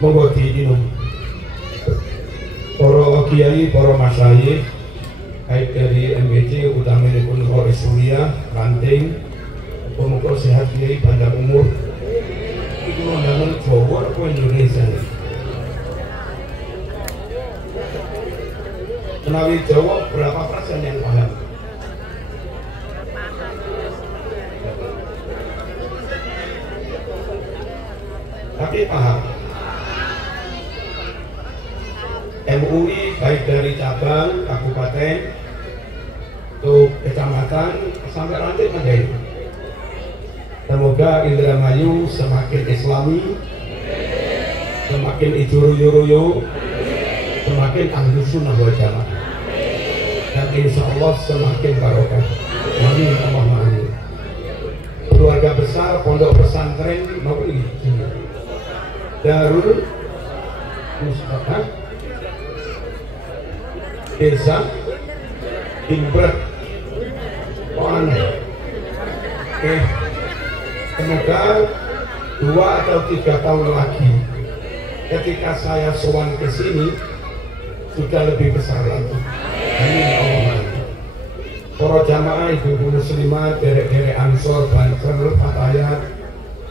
monggo diinum. Para kiai, para masyayikh baik dari MBC utaminipun Rois Surya, Ranting, muga sehat kiai panjang umur. Iki undangan Jawa apa Indonesia? Menawi Jawa berapa persen yang paham? Tapi paham. MUI baik dari cabang, kabupaten, untuk kecamatan sampai ranting ada ini. Semoga Indramayu semakin islami, semakin ijuruyo, semakin ahlu sunnah wal jamaah, dan insya Allah semakin barokah. Amin Allahumma amin. Keluarga besar pondok pesantren maupun Darul Mustafa Desa Imbrek semoga 2 atau 3 tahun lagi ketika saya sowan ke sini sudah lebih besar lagi. Amin Allahumma. Para jamaah ibu-ibu muslimat, derek-derek Ansor, Banser, Fatayat,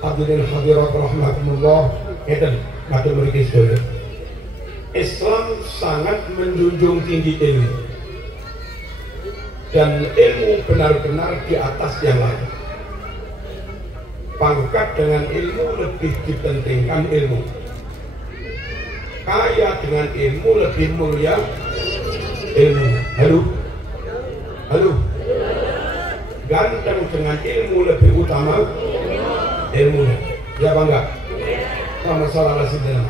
hadirin hadirat rahmatullah, eden matur mriki sedaya. Islam sangat menjunjung tinggi ilmu, dan ilmu benar-benar di atas yang lain. Pangkat dengan ilmu lebih dipentingkan ilmu. Kaya dengan ilmu lebih mulia ilmu. Halo. Ganteng dengan ilmu lebih utama ilmunya. Ya bangga. Sama salah sendiri.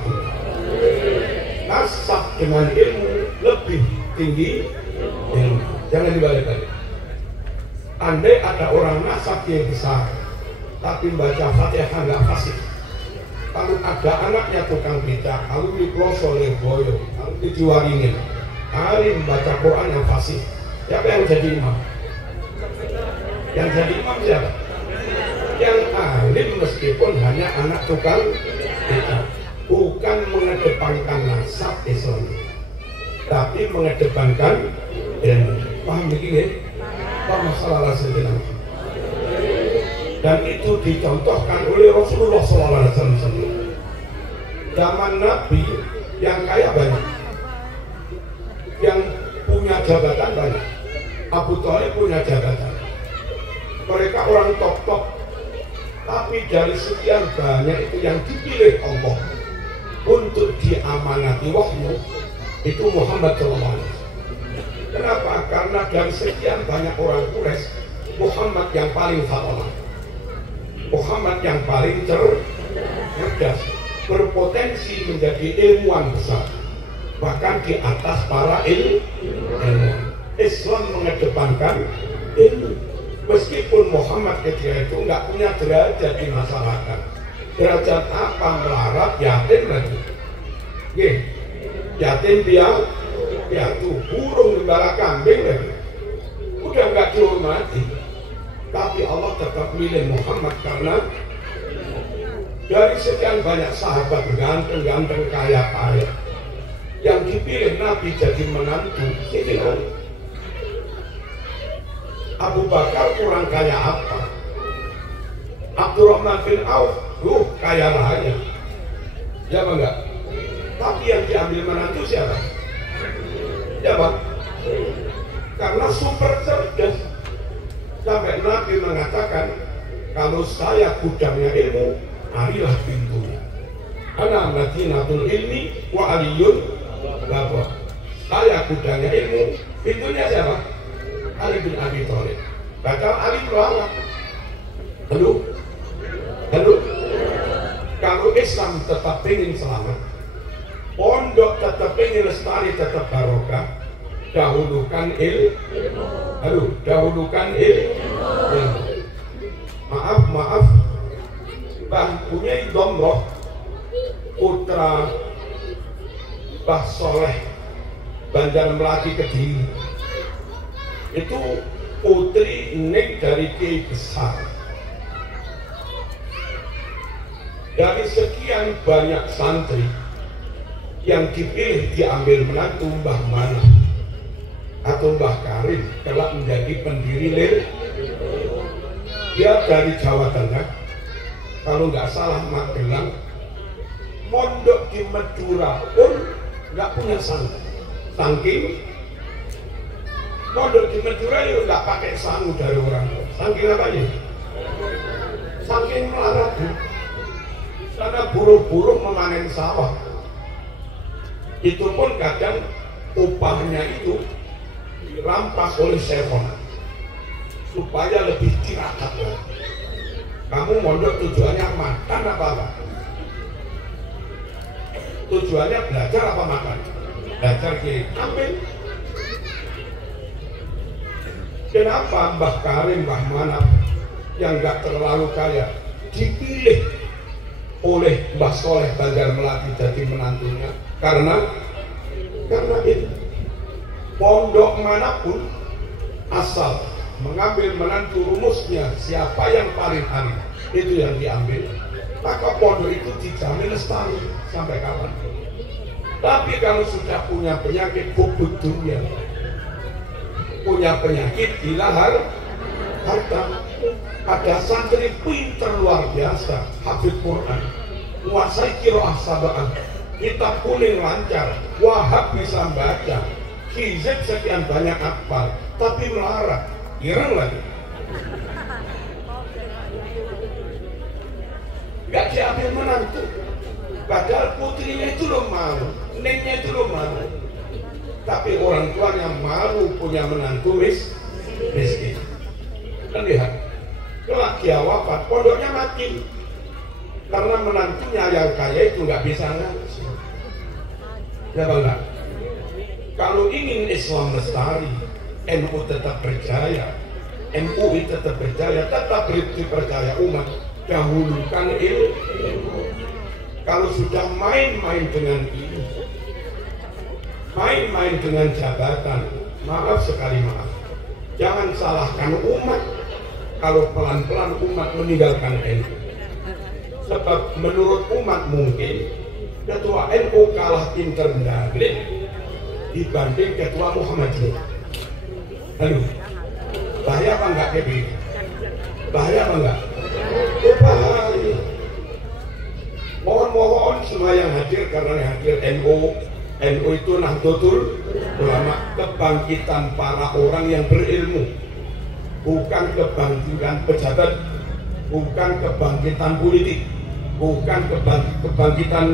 Nasab dengan ilmu lebih tinggi ilmu. Jangan dibalik-balik. Andai ada orang nasab yang besar tapi baca Fatihah nggak fasih, kalau ada anaknya tukang becak, kalau diploso oleh boyo, kalau dijuaringin, alim baca Quran yang fasih, siapa yang jadi imam? Yang jadi imam siapa? Yang alim meskipun hanya anak tukang becak. Bukan mengedepankan nasab Islam, tapi mengedepankan ilmu. Paham begini? Pak masalah sendiri. Dan itu dicontohkan oleh Rasulullah SAW. Zaman Nabi yang kaya banyak, yang punya jabatan banyak. Abu Thalib punya jabatan. Mereka orang top-top, tapi dari sekian banyak itu yang dipilih Allah untuk diamanati wahyu itu Muhammad SAW. Kenapa? Karena dari sekian banyak orang Quraisy, Muhammad yang paling fatonah, Muhammad yang paling cerdas, berpotensi menjadi ilmuwan besar, bahkan di atas para ilmuwan. Islam mengedepankan ilmu, meskipun Muhammad ketika itu nggak punya derajat di masyarakat. Derajat apa? Melarat, yatim lagi. Yatim piatu, burung gembala kambing lagi. Udah nggak dihormati. Tapi Allah tetap milih Muhammad karena dari sekian banyak sahabat ganteng-ganteng kaya-kaya yang dipilih Nabi jadi menantu Siti Ali. Abu Bakar kurang kaya apa? Abdurrahman bin Auf kaya raya, ya bang enggak? Tapi yang diambil menantu siapa? Ya bang, karena super cerdas. Sampai Nabi mengatakan, kalau saya gudangnya ilmu, Alilah pintunya. Ana madinatul ilmi wa aliyun babah. Saya gudangnya ilmu, pintunya siapa? Ali bin Abi Thalib. Bakal Ali melawat. Halo. Kalau Islam tetap ingin selamat, pondok tetap ingin lestari, tetap barokah, dahulukan dahulukan ilmu. Maaf, Mbah punya Domroh, putra Mbah Soleh Bandar Melati Kediri, itu putri nek dari Kiai besar. Dari sekian banyak santri, yang dipilih diambil menantu Mbah Mana atau Mbah Karim kelak menjadi pendiri dia dari Jawa Tengah, kalau nggak salah Magelang, mondok di Madura pun nggak punya sangu, saking mondok di Madura itu nggak pakai sangu dari orang tua, saking apa ya? Saking melarat, karena buruh-buruh memanen sawah. Itu pun kadang upahnya itu dirampas oleh Sevon supaya lebih tirakat. Kamu mondok tujuannya makan apa? Tujuannya belajar apa makan? Belajar ambil. Kenapa Mbah Karim, Mbah Mana yang nggak terlalu kaya dipilih oleh Mbah Soleh Banjar Melati jadi menantunya? Karena itu pondok manapun asal mengambil menantu rumusnya siapa yang paling alim itu yang diambil, maka pondok itu dijamin lestari sampai kapan. Tapi kalau sudah punya penyakit bubut dunia, punya penyakit gila harta, ada santri pinter luar biasa, hafid Quran, menguasai qiraah sab'ah, kitab kuning lancar, Wahab bisa baca, Hizib sekian banyak hafal, tapi melarat, girang lagi. Gak diambil menantu, padahal putrinya itu lo mau, neneknya itu lo mau, tapi orang tuanya malu punya menantu miskin. Kan lihat, kelak dia wafat, pondoknya mati karena menantunya yang kaya itu nggak bisa ngaji. Ya bang, kalau ingin Islam lestari, NU tetap berjaya, MUI tetap berjaya, tetap dipercaya umat. Dahulukan ilmu. Kalau sudah main-main dengan ini, main-main dengan jabatan, maaf sekali maaf, jangan salahkan umat kalau pelan-pelan umat meninggalkan NU. Sebab menurut umat mungkin ketua NU kalah pinter dalil dibanding ketua Muhammadiyah. Lalu bahaya apa enggak kebi? Bahaya apa enggak? Bahaya. Mohon semua yang hadir, karena yang hadir NU itu Nahdlatul Ulama, kebangkitan para orang yang berilmu, bukan kebangkitan pejabat, bukan kebangkitan politik, bukan kebangkitan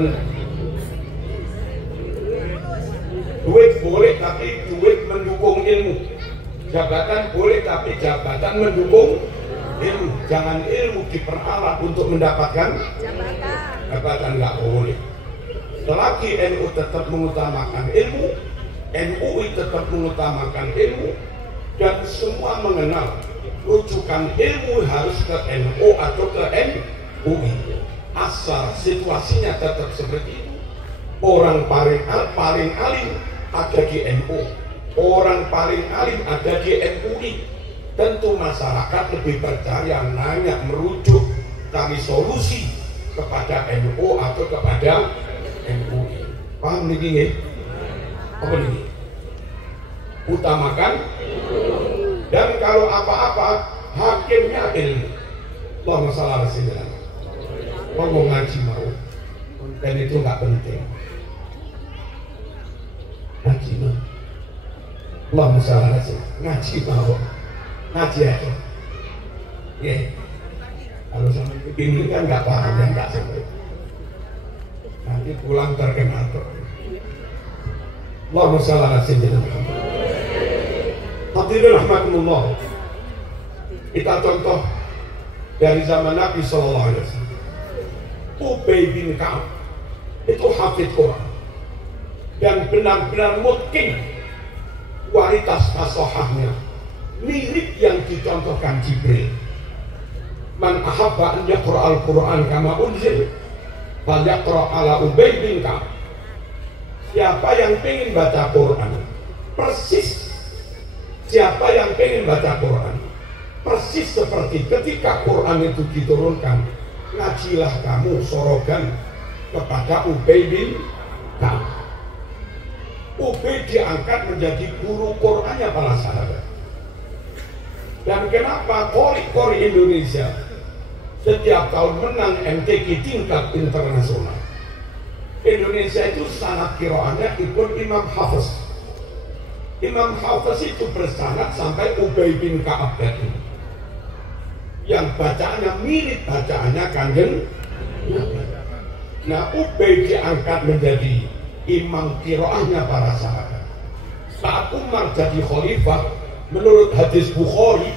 duit boleh tapi duit mendukung ilmu, jabatan boleh tapi jabatan mendukung ilmu. Jangan ilmu diperalat untuk mendapatkan jabatan, nggak boleh. Selagi NU tetap mengutamakan ilmu, MUI tetap mengutamakan ilmu, dan semua mengenal rujukan ilmu harus ke NU atau ke MUI. Asal situasinya tetap seperti itu, orang paling alim ada di NU, orang paling alim ada di MUI. Tentu masyarakat lebih percaya nanya, merujuk, cari solusi kepada NU atau kepada MUI. Paham ini? Apa ini? Utamakan. Dan kalau apa-apa hakimnya ilmu. Allahumma shalli ala sayyidina. Mau ngaji mau, dan itu nggak penting. Ngaji mau. Allahumma shalli ala sayyidina. Ngaji mau. Ngaji aja, ya. Kalau sampai begini kan nggak paham dan nggak sampai. Nanti pulang terkenal tuh. Allahumma shalli ala sayyidina Muhammad. Hadirin rahmatullah. Kita contoh dari zaman Nabi Sallallahu Alaihi Wasallam. Ubay bin Ka'ab itu hafid Quran dan benar-benar mungkin kualitas fasohahnya mirip yang dicontohkan Jibril. Man ahabba an yaqra al-Quran kama unzil fal yaqra ala Ubay bin Ka'ab. Siapa yang pengen baca Quran persis, siapa yang pengen baca Quran persis seperti ketika Quran itu diturunkan, ngajilah kamu sorogan kepada Ubay bin Ka'ab. Ubay diangkat menjadi guru Qurannya para sahabat. Dan kenapa kori-kori Indonesia setiap tahun menang MTQ tingkat internasional? Indonesia itu sanad qiraatnya ikut Imam Hafiz. Imam Hafiz itu bersanad sampai Ubay bin Ka'ab tadi, yang bacaannya mirip bacaannya Kanjeng Nabi. Nah, Ubay diangkat menjadi imam qiraatnya para sahabat. Saat Umar jadi khalifah, menurut hadis Bukhari,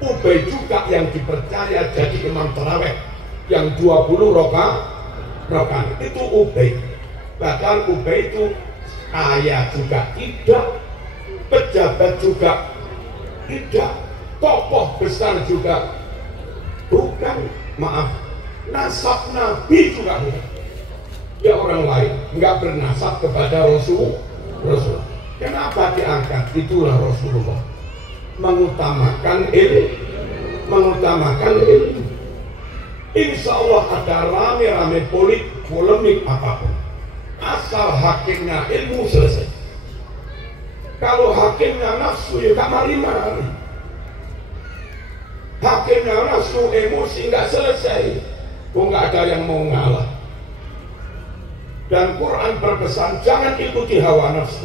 Ubay juga yang dipercaya jadi imam tarawih yang 20 rakaat. Itu Ubay. Bahkan Ubay itu kaya juga tidak, pejabat juga tidak, tokoh besar juga bukan, maaf, nasab Nabi juga bukan. Ya orang lain nggak bernasab kepada Rasul. Kenapa diangkat? Itulah Rasulullah mengutamakan ilmu. Insya Allah ada rame-rame polemik apapun, asal hakimnya ilmu selesai. Kalau hakimnya nafsu ya gak mari-mari. Hakimnya nafsu emosi nggak selesai, kok nggak ada yang mau ngalah. Dan Quran berpesan jangan ikuti hawa nafsu,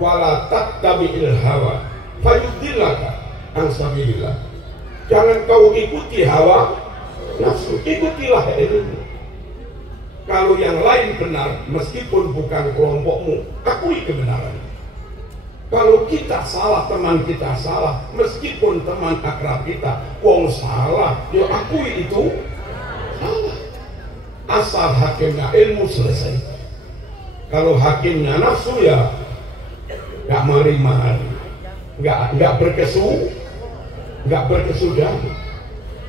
wala tattabi'il hawa fayudillaka an sabilillah. Jangan kau ikuti hawa nafsu, ikutilah ilmu. Kalau yang lain benar, meskipun bukan kelompokmu, akui kebenaran. Kalau kita salah, teman kita salah, meskipun teman akrab kita wong salah, ya akui itu salah. Asal hakimnya ilmu selesai. Kalau hakimnya nafsu ya nggak mari-mari, nggak berkesudahan.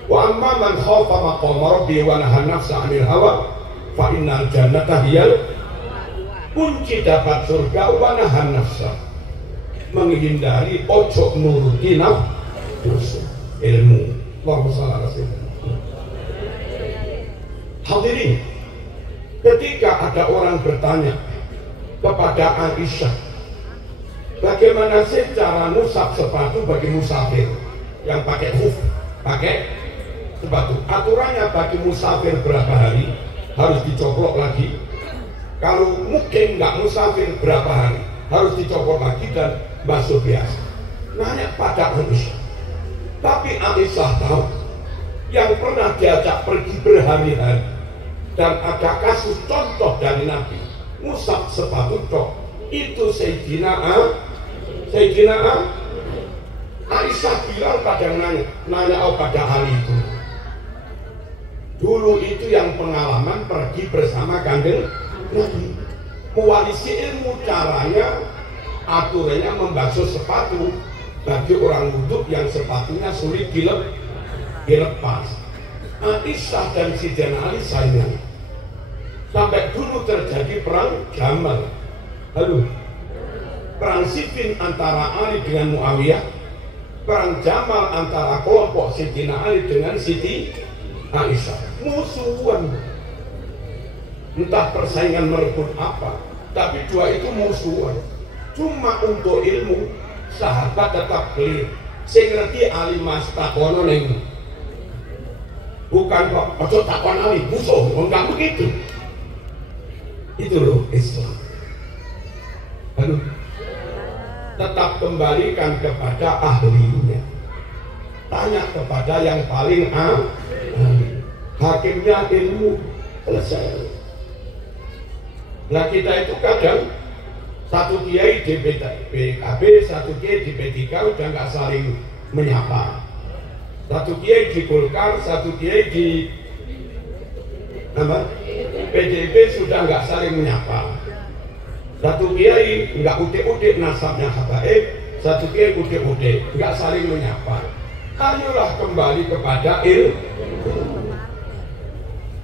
Wa amma man khafa maqama rabbi wa nahan nafsa 'anil hawa fa innal jannata hiyal. Kunci dapat surga wa nahan nafsa, menghindari ojo nuruti nafsu. Ilmu. Allahumma shalli ala sayyidina. Hadirin, ketika ada orang bertanya kepada Aisyah, bagaimana sih cara nusap sepatu bagi musafir yang pakai huf, pakai sepatu? Aturannya bagi musafir berapa hari harus dicoplok lagi. Kalau mungkin nggak musafir berapa hari harus dicoplok lagi dan basuh biasa. Nanya pada Aisyah. Tapi Aisyah tahu yang pernah diajak pergi berhari-hari. Dan ada kasus contoh dari Nabi ngusap sepatu tok, itu Sayyidina Aisyah bilang pada nanya pada hari itu. Dulu itu yang pengalaman pergi bersama Kanjeng Nabi, mewarisi ilmu caranya, aturannya membasuh sepatu bagi orang wudhu yang sepatunya sulit dilepas. Aisyah dan Sayyidina Ali sayang. Sampai dulu terjadi perang Jamal. Lalu perang Siffin antara Ali dengan Muawiyah, perang Jamal antara kelompok Sayyidina Ali dengan Siti Aisyah. Musuhan. Entah persaingan merebut apa, tapi dua itu musuhan. Cuma untuk ilmu, sahabat tetap clear. Saya ngerti Ali mas takono neng. Bukan kok, ojo takon Ali, musuh, enggak begitu. Itu loh Islam. Lalu tetap kembalikan kepada ahlinya. Tanya kepada yang paling ahli. Hakimnya ilmu, selesai. Nah kita itu kadang satu kiai di PKB, satu kiai di P3 udah nggak saling menyapa. Satu kiai di Golkar, satu kiai di PDIP sudah nggak saling menyapa. Satu kiai nggak udik-udik nasabnya habaib, satu kiai udik-udik nggak saling menyapa. Ayolah kembali kepada ilmu.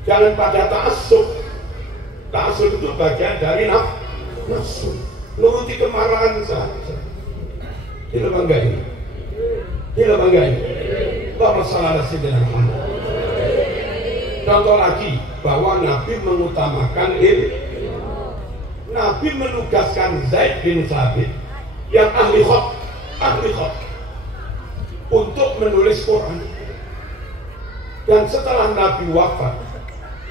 Jangan pada ta'assub. Ta'assub itu bagian dari nafsu. Nuruti kemarahan saja. Gila bangga ini. Gila bangga ini. Allahumma shalli ala sayyidina Muhammad. Contoh lagi bahwa Nabi mengutamakan ilmu. Nabi menugaskan Zaid bin Thabit yang ahli khat untuk menulis Quran. Dan setelah Nabi wafat,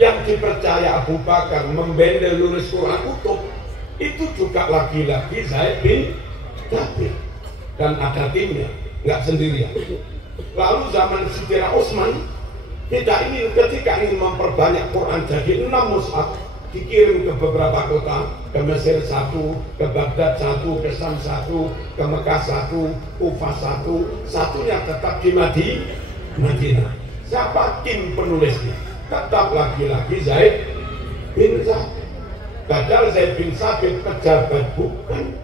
yang dipercaya Abu Bakar membendel nulis Quran utuh, itu juga lagi-lagi Zaid bin Thabit. Dan ada timnya, nggak sendirian. Lalu zaman Sayyidina Utsman, ketika ingin memperbanyak Quran jadi 6 mushaf, dikirim ke beberapa kota, ke Mesir 1, ke Baghdad 1, ke Syam 1, ke Mekah 1, Kufah 1, satunya tetap di Madinah. Siapa tim penulisnya? Tetap lagi-lagi Zaid bin Thabit. Padahal Zaid bin Thabit pejabat bukan,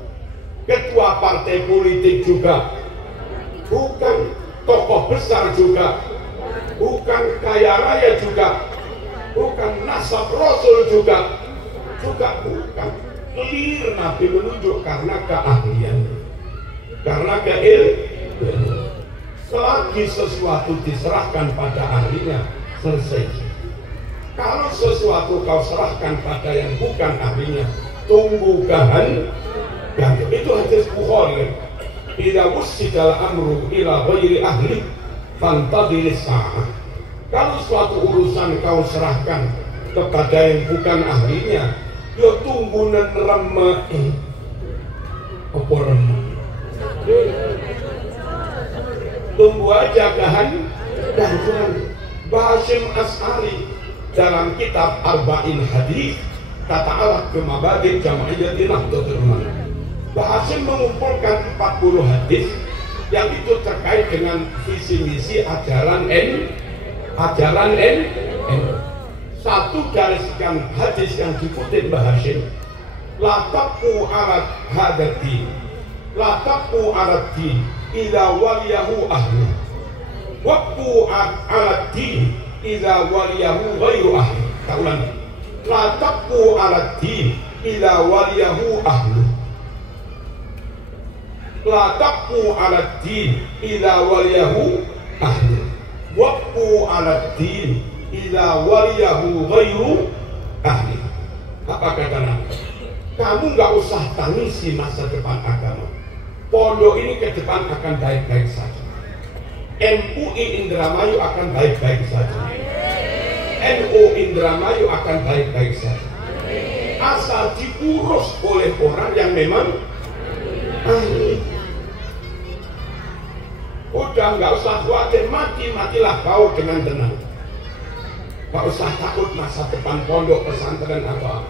ketua partai politik juga bukan, tokoh besar juga bukan, kaya raya juga bukan, nasab Rasul juga bukan. Clear Nabi menunjuk karena keahliannya, karena keilmuan. Selagi sesuatu diserahkan pada ahlinya, selesai. Kalau sesuatu kau serahkan pada yang bukan ahlinya, tunggu gantung. Itu hadis Bukhari. Idza wussidal amru ila ghairi ahli fantadhiris sa'ah. Kalau suatu urusan kau serahkan kepada yang bukan ahlinya, ya tunggu dan remeh. Apa remeh? Tunggu aja gantungan. Basim As'ari dalam kitab Arba'in Hadis kata Allah kemabadin Jama'iyyatin Nahdlatul Ulama, Basim mengumpulkan 40 hadis yang itu terkait dengan visi misi ajaran NU. Satu dari sekian hadis yang dikutip Basim, la taqu alat hadati, la taqu alat din ila waliyahu ahli, waqu alat din ila waliyahu ghairu ahli. Kaulan, la taqu alat din ila waliyahu ahli, la taqu alat din ila waliyahu ahli, waqu alat din ila waliyahu ghairu ahli. Apa kata Nabi? Kamu nggak usah tangisi masa depan agama. Pondok ini ke depan akan baik-baik saja. MUI Indramayu akan baik-baik saja. NU Indramayu akan baik-baik saja. Asal diurus oleh orang yang memang ahli. Udah nggak usah khawatir, matilah kau dengan tenang. Nggak usah takut masa depan pondok pesantren apa.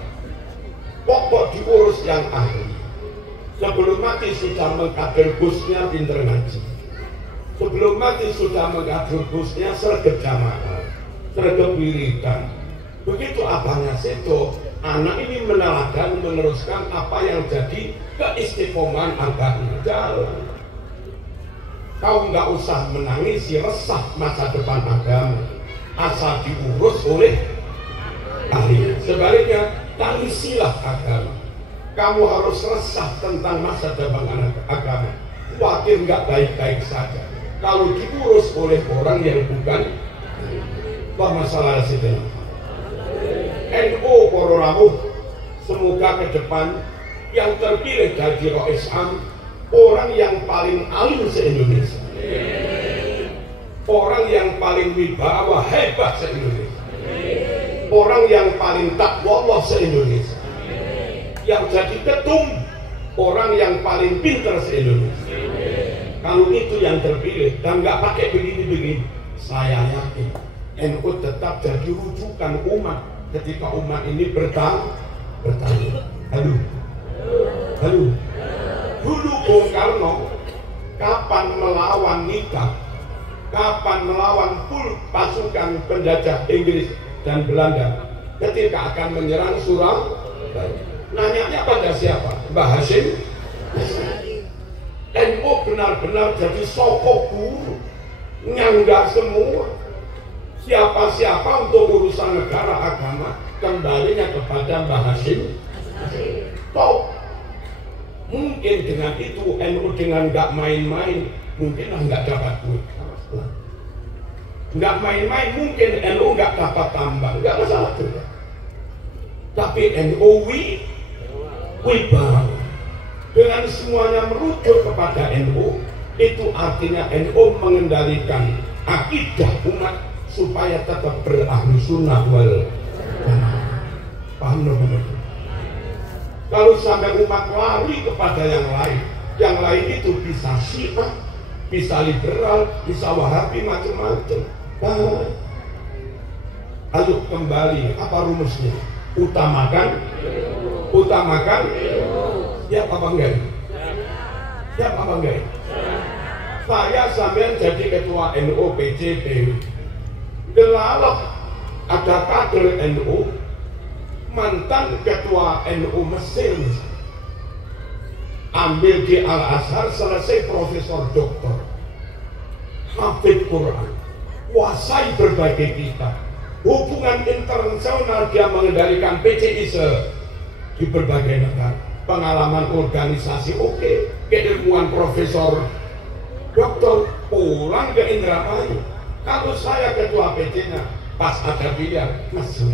Pokok diurus yang ahli. Sebelum mati sudah mengkader busnya pinter ngaji. Sebelum mati sudah mengkader busnya sergap jamaah, sergap wiridan. Begitu abangnya situ, anak ini meneruskan apa yang jadi keistiqomahan agama. Jalan. Kau nggak usah menangisi resah masa depan agama, asal diurus oleh ahli. Sebaliknya, tangisilah agama. Kamu harus resah tentang masa depan agama. Khawatir nggak baik-baik saja. Kalau diurus oleh orang yang bukan, apa masalah sih? NU Kororamu, semoga ke depan yang terpilih dari Islam orang yang paling alim se-Indonesia, orang yang paling wibawa hebat se-Indonesia, orang yang paling takwa Allah se-Indonesia, yang jadi ketum orang yang paling pintar se-Indonesia. Kalau itu yang terpilih dan nggak pakai begini-begini, saya yakin NU tetap jadi rujukan umat ketika umat ini bertanya, halo, dulu Bung Karno kapan melawan nikah, kapan melawan pasukan penjajah Inggris dan Belanda ketika akan menyerang Surabaya? Nanyanya pada siapa? Mbah Hasyim. NU benar-benar jadi sokok guru, nyangga semua. Siapa-siapa untuk urusan negara agama kembalinya kepada Mbah Hasyim. Top. Mungkin dengan itu NU dengan nggak main-main, mungkin nggak dapat duit. Nggak main-main, mungkin NU nggak dapat tambang, nggak masalah juga. Tapi NU wibawa. Dengan semuanya merujuk kepada NU, itu artinya NU mengendalikan akidah umat supaya tetap berahli sunnah wal jamaah. Paham benar? Kalau sampai umat lari kepada yang lain itu bisa Syiah, bisa liberal, bisa Wahabi, macam-macam. Nah, ayo kembali, apa rumusnya? Utamakan, ya apa enggak? Ya apa enggak? Saya sampean jadi ketua NU PCB. Delalok ada kader NU, mantan ketua NU Mesir, ambil di Al-Azhar, selesai profesor doktor, hafid Quran, kuasai berbagai kitab, hubungan internasional, dia mengendalikan PCI di berbagai negara, pengalaman organisasi oke, keilmuan profesor doktor, pulang ke Indramayu. Kalau saya ketua PC-nya, pas ada pilihan, masuk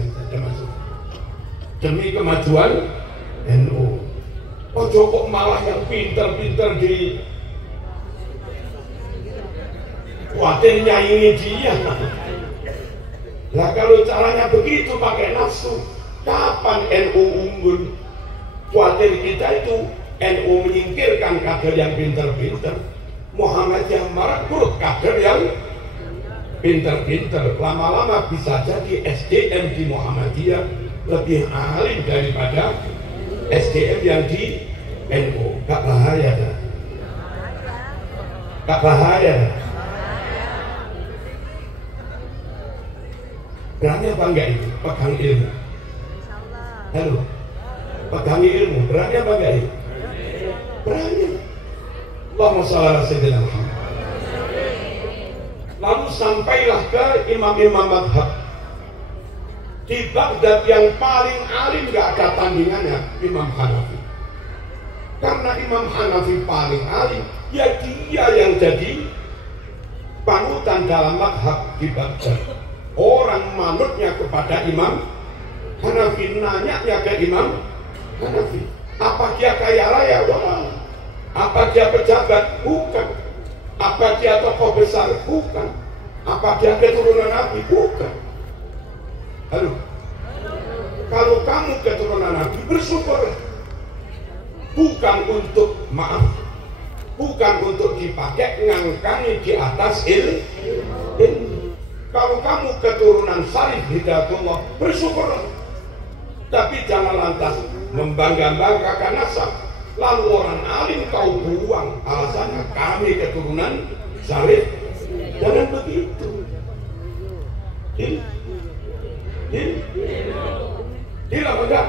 demi kemajuan NU. Ojo kok malah yang pinter-pinter di kuatirnya ini dia. Nah kalau caranya begitu pakai nafsu, kapan NU unggul? Kuatir kita itu NU menyingkirkan kader yang pinter-pinter, Muhammadiyah merekrut kader yang pinter-pinter, lama-lama bisa jadi SDM di Muhammadiyah lebih alim daripada SDM yang di NU. Gak bahaya kan? Gak bahaya. Berani apa enggak itu? Pegang ilmu. Halo, pegangi ilmu. Berani apa enggak itu? Berani. Allahumma shalli ala sayyidina Muhammad. Lalu sampailah ke imam-imam madhab di Baghdad, yang paling alim gak ada tandingannya Imam Hanafi. Karena Imam Hanafi paling alim, ya dia yang jadi panutan dalam madhab di Baghdad. Orang manutnya kepada Imam Hanafi, nanyanya ke Imam Hanafi, apa dia kaya raya? Wah. Apa dia pejabat? Bukan. Apa dia tokoh besar? Bukan. Apa dia keturunan Nabi? Bukan. Halo. Kalau kamu keturunan Nabi, bersyukur. Bukan untuk, maaf, bukan untuk dipakai ngangkangi di atas ilmu. Kalau kamu keturunan Syarif Hidayatullah, bersyukur. Tapi jangan lantas membangga-banggakan nasab. Lalu orang alim kau buang, alasannya kami keturunan Syarif. Jangan begitu. Tidak enggak?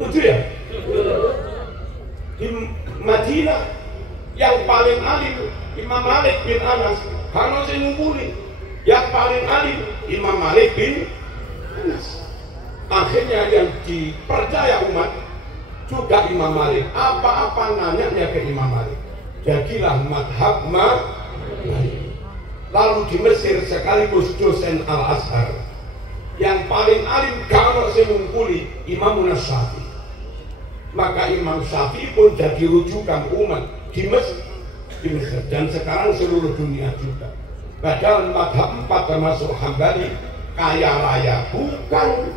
Setuju ya? Di Madinah yang paling alim Imam Malik bin Anas, harus ngumpuli. Yang paling alim Imam Malik bin Anas. Akhirnya yang dipercaya umat juga Imam Malik. Apa-apa nanyanya ke Imam Malik. Jadilah madhab Malik. Lalu di Mesir sekaligus dosen Al-Azhar, yang paling alim kalau saya ngumpuli Imam Syafi'i. Maka Imam Syafi'i pun jadi rujukan umat di Mesir, dan sekarang seluruh dunia juga. Padahal madhab 4 termasuk Hambali kaya raya, bukan.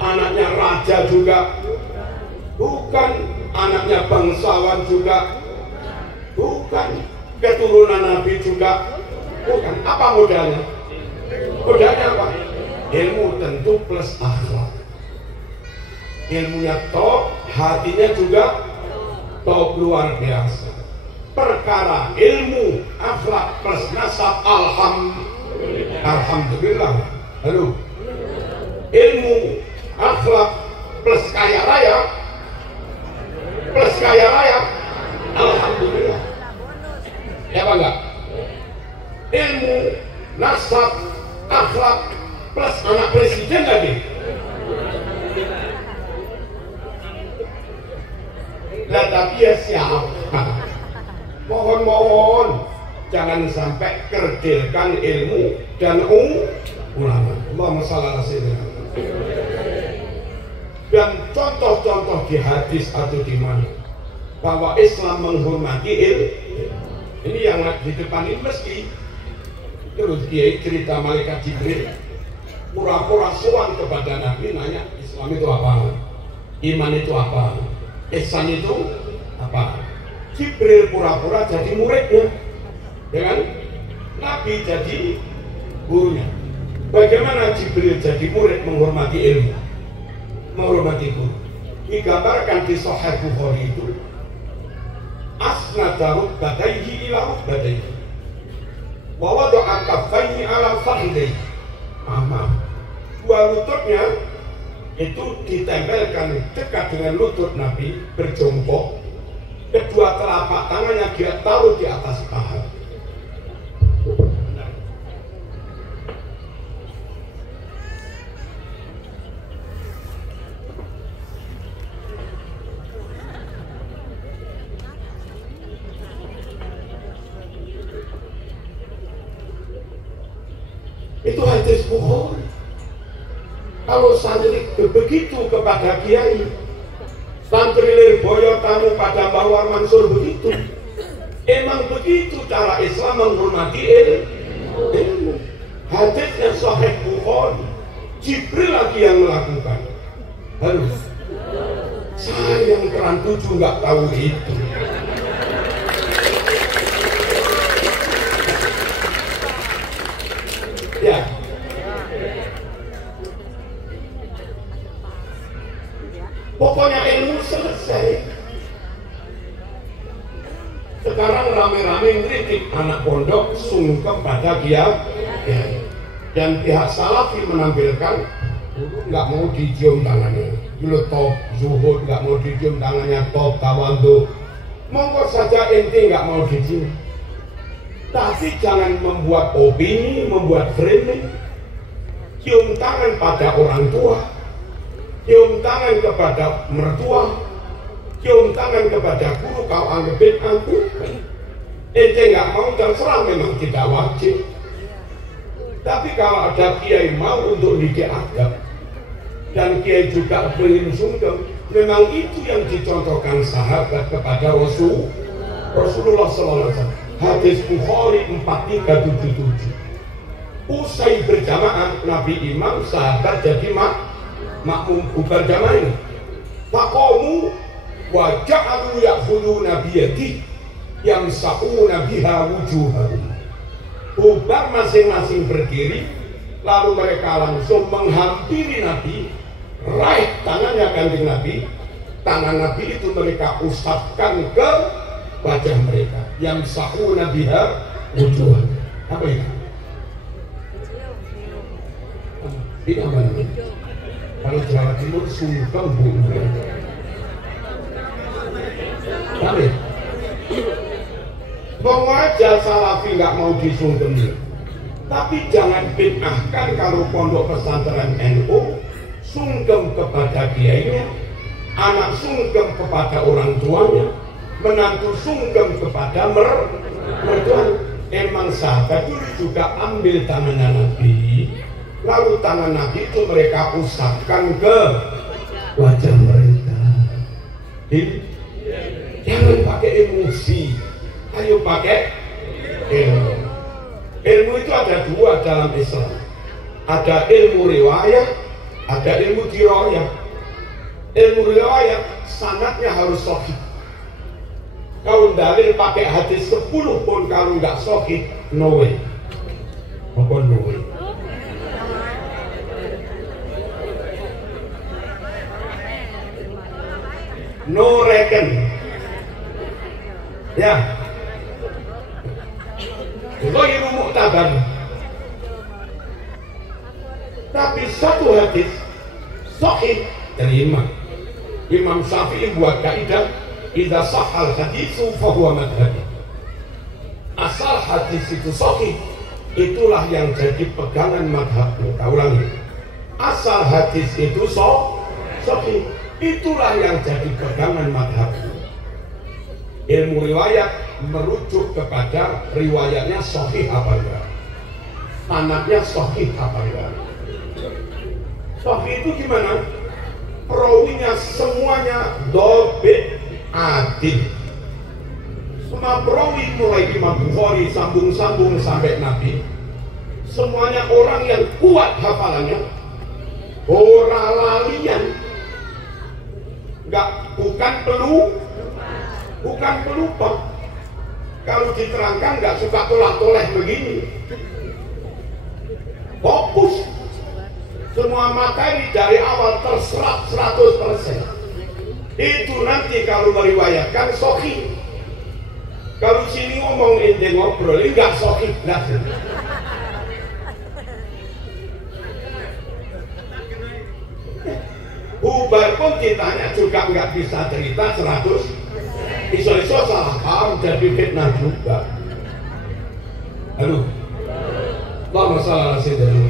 Anaknya raja juga bukan, anaknya bangsawan juga bukan, keturunan Nabi juga bukan. Apa modalnya? Modalnya apa? Ilmu tentu plus akhlak. Ilmunya top, hatinya juga top, luar biasa. Perkara ilmu, akhlak plus nasab, alhamdulillah. Halo. Ilmu, akhlak plus kaya raya, alhamdulillah. Ya apa enggak? Ilmu, nasab, akhlak plus anak presiden lagi. Lah tapi ya siapa? Mohon jangan sampai kerdilkan ilmu dan ulama. Allahumma shalli ala sayyidina. Dan contoh-contoh di hadis atau di mana bahwa Islam menghormati ini yang di depan ini mesti terus dia cerita malaikat Jibril pura-pura sowan kepada Nabi nanya Islam itu apa, iman itu apa, ihsan itu apa. Jibril pura-pura jadi muridnya, dengan Nabi jadi gurunya. Bagaimana Jibril jadi murid menghormati ilmu, menghormati guru? Digambarkan di Sahih Bukhari itu asnada rukbatayhi ila rukbatayhi wa wada'a kaffayhi ala fakhidayhi. Dua lututnya itu ditempelkan dekat dengan lutut Nabi berjongkok, kedua telapak tangannya dia taruh di atas paha. Itu hadis Bukhari. Kalau santri begitu kepada kiai, santri Lirboyo tamu pada Mbah War Mansur begitu. Emang begitu cara Islam menghormati ilmu. Hadisnya Sahih Bukhari. Jibril lagi yang melakukan. Harus. Saya yang keran 7 nggak tahu itu. Ya. Pokoknya ilmu selesai. Sekarang rame-rame ngeritik anak pondok sungkem pada dia. Dan pihak Salafi menampilkan nggak mau dicium tangannya. Dulu top zuhud nggak mau dicium tangannya, top tawadhu. Monggo saja ente nggak mau dicium. Tapi jangan membuat opini, membuat framing. Cium tangan pada orang tua, cium tangan kepada mertua, cium tangan kepada guru, kau anggapin aku. Ente nggak mau terserah, memang tidak wajib. Tapi kalau ada kiai mau untuk didik adab dan kiai juga ingin sungkem, memang itu yang dicontohkan sahabat kepada Rasulullah SAW. Hadis Bukhari 4377. Usai berjamaah Nabi imam, sahabat jadi makmum bubar jamaah ini. Faqamu wa ja'alu ya'khuduna biyadi yamsahuna biha wujuhahum. Bubar masing-masing berdiri, lalu mereka langsung menghampiri Nabi, raih tangannya kanjeng Nabi. Tangan Nabi itu mereka usapkan ke wajah mereka, yang sahuna biha wujuh. Apa itu? Ini apa namanya? Kalau Jawa Timur sungkem bu. Tapi mau aja Salafi nggak mau disungkem. Tapi jangan bid'ahkan kalau pondok pesantren NU sungkem kepada kiainya, anak sungkem kepada orang tuanya, menantu sungkem kepada mertua. Emang sahabat dulu juga ambil tangannya Nabi, lalu tangan Nabi itu mereka usapkan ke wajah mereka. Jangan pakai emosi, ayo pakai ilmu. Ilmu itu ada dua dalam Islam, ada ilmu riwayat, ada ilmu dirayah. Ilmu riwayat sanadnya harus sahih. Kalau dalil pakai hadis 10 pun kalau nggak sahih, no way. Apa no way? No reckon. Ya. Ghairu mu'tabar. Tapi satu hadis sahih terima. Imam Syafi'i buat kaidah idza sahhal haditsu fa huwa madhhabi. Asal hadis itu sahih, itulah yang jadi pegangan madhabku. Kita ulangi. Asal hadis itu sahih, itulah yang jadi pegangan madhabku. Ilmu riwayat merujuk kepada riwayatnya sahih apa enggak, sanadnya sahih apa enggak. Sahih itu gimana? Perawi perawinya semuanya dobit adil. Semua perawi mulai Imam Bukhari sambung-sambung sampai Nabi, semuanya orang yang kuat hafalannya, orang lalian, bukan pelupa. Kalau diterangkan nggak suka tolah-toleh begini, fokus. Semua materi dari awal terserap 100%. Itu nanti kalau meriwayatkan sahih. Kalau sini ngomong ente ngobrol, enggak sahih lah. Bubar pun ditanya juga nggak bisa cerita 100. Iso-iso salah paham jadi fitnah juga. Halo. Lah masalah sih dari.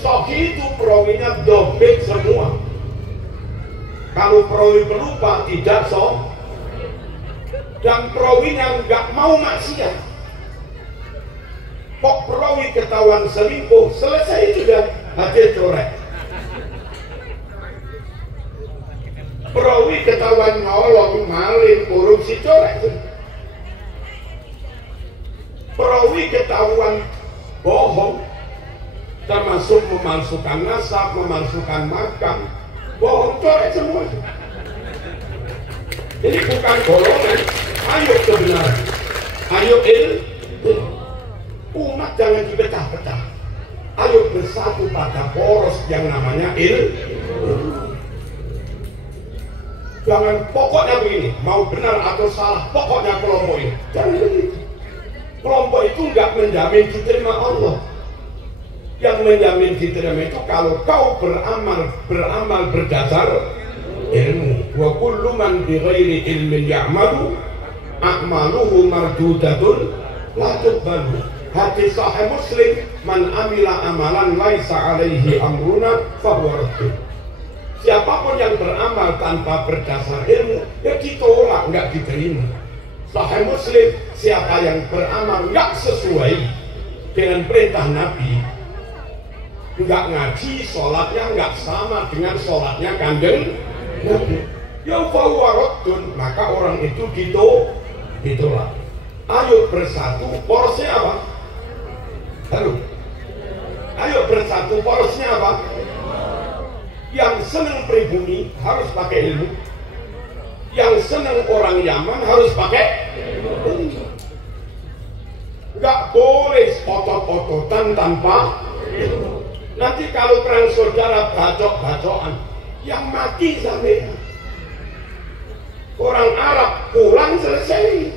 Sahih itu perawinya dobit semua. Kalau perawi pelupa tidak sahih. Dan perawinya nggak mau maksiat. Kok perawi ketahuan selingkuh, selesai sudah, hadis corek. Perawi ketahuan nyolong, maling, korupsi, corek. Perawi ketahuan bohong, termasuk memalsukan nasab, memalsukan makam, bohong, corek semua. Ini bukan golongan. Ayo kebenaran, ayo umat jangan dipecah-pecah. Ayo bersatu pada poros yang namanya Jangan pokoknya begini, mau benar atau salah, pokoknya kelompok ini. Jangan begitu. Kelompok itu nggak menjamin diterima Allah. Yang menjamin diterima itu kalau kau beramal berdasar ilmu. Wa kullu man bi ghairi ilmin ya'malu a'maluhu mardudatun la tuqbalu. Hadis sahih Muslim, man amila amalan laisa alaihi amruna fahuwa raddun. Siapapun yang beramal tanpa berdasar ilmu, ya ditolak, nggak diterima. Sahih Muslim, siapa yang beramal nggak sesuai dengan perintah Nabi, nggak ngaji, sholatnya nggak sama dengan sholatnya Kanjeng Nabi, ya fahuwa raddun, maka orang itu ditolak. Ayo bersatu, porosnya apa? Halo. Ayo bersatu, porosnya apa? Yang senang pribumi harus pakai ilmu. Yang senang orang Yaman harus pakai ilmu. Nggak boleh otot-ototan tanpa ilmu. Nanti kalau perang saudara bacok-bacokan, yang mati sampai orang Arab pulang selesai.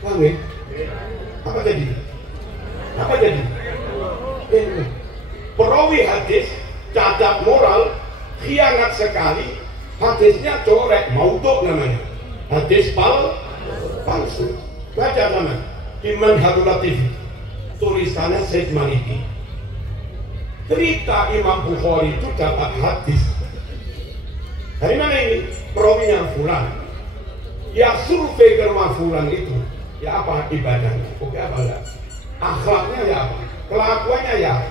Paham ya? Apa jadi? Perawi hadis cacat moral, khianat sekali, hadisnya corek, maudhu namanya, hadis palsu. Baca sama di Manhajul Latif, tulisannya Syed Maliki. Cerita Imam Bukhari itu dapat hadis dari mana ini? Perawinya fulan. Ya survei ke rumah fulan itu, ya apa ibadahnya? Oke apa enggak? Akhlaknya ya apa? Kelakuannya ya apa?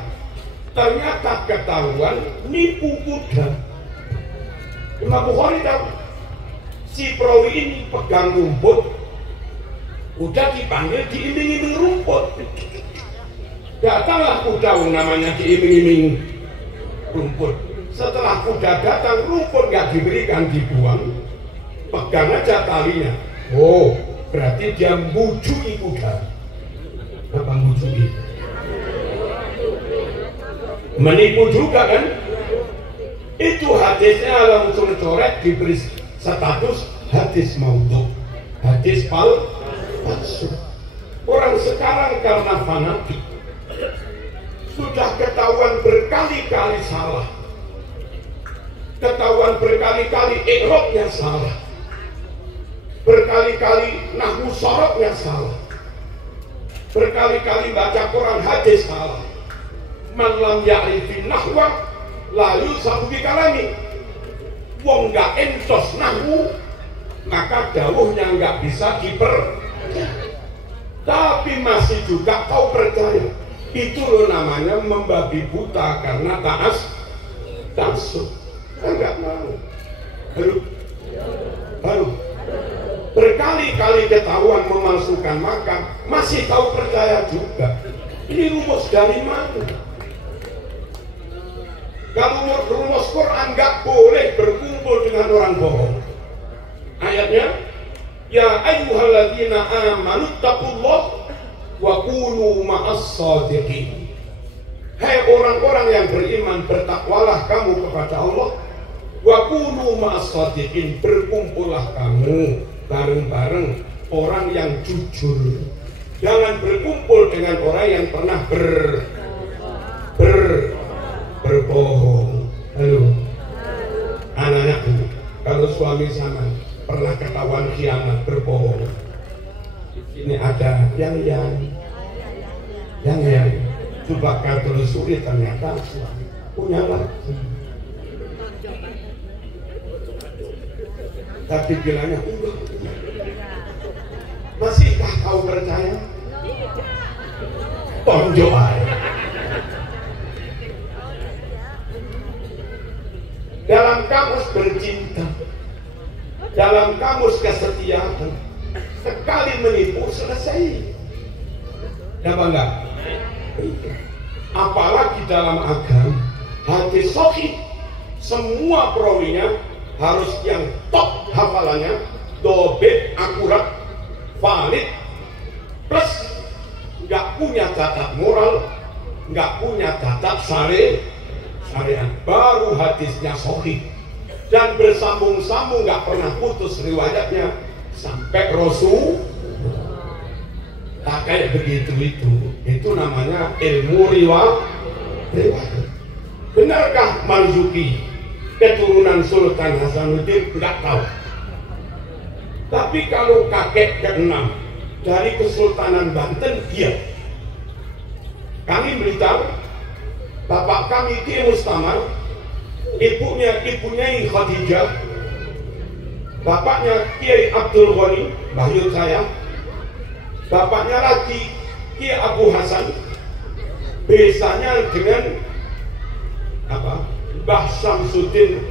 Ternyata ketahuan nipu kuda. Imam Bukhari tahu si perawi ini pegang rumput, udah dipanggil diiming-iming rumput. Datanglah kuda, namanya diiming-iming rumput. Setelah kuda datang, rumput nggak diberikan, dibuang. Pegang aja talinya. Oh, berarti dia mbujui kuda. Apa mbujui? Menipu juga kan? Itu hadisnya langsung coret, diberi status hadis maudhu, hadis palsu. Orang sekarang karena fanatik sudah ketahuan berkali-kali salah, ketahuan berkali-kali i'rabnya salah, berkali-kali nahwu sorobnya salah, berkali-kali baca Quran hadis salah. Man lam ya'rifin nahwa la yusabu bi kalami. Wong nggak entos nahwu, maka dawuhnya nggak bisa dipercaya. Tapi masih juga kau percaya. Itu loh namanya membabi buta karena ta'assub. Kan nggak mau. Baru berkali-kali ketahuan memalsukan makam, masih tahu percaya juga. Ini rumus dari mana? Kalau rumus Quran nggak boleh berkumpul dengan orang bohong. Ayatnya, ya ayyuhalladzina amanu taqullah wa kunu ma'as-shadiqin. Hai orang-orang yang beriman, bertakwalah kamu kepada Allah. Wa kunu ma'as-shadiqin, berkumpullah kamu bareng-bareng orang yang jujur. Jangan berkumpul dengan orang yang pernah berbohong. Halo, anak-anak, kalau suami sama pernah ketahuan khianat, berbohong, ini ada yang coba kau telusuri, ternyata punya laki, tapi bilangnya enggak. Masihkah kau percaya? Tonjok aja. Dalam kamus bercinta, dalam kamus kesetiaan, sekali menipu selesai. Apa enggak? Apalagi dalam agama, hadis sahih, semua perawinya harus yang top hafalannya, dobit, akurat, valid, plus nggak punya cacat moral, nggak punya cacat syariat, baru hadisnya sahih dan bersambung-sambung, nggak pernah putus riwayatnya sampai Rasul. Tak kayak begitu itu namanya ilmu riwayat. Benarkah Marzuki keturunan Sultan Hasanuddin? Nggak tahu. Tapi kalau kakek ke-6 dari Kesultanan Banten, iya. Kami beritahu, bapak kami Ki Mustamar, ibunya Khadijah, bapaknya Kiai Abdul Ghani, bahyul saya, bapaknya lagi Kiai Abu Hasan, besanya dengan apa? Mbah Samsuddin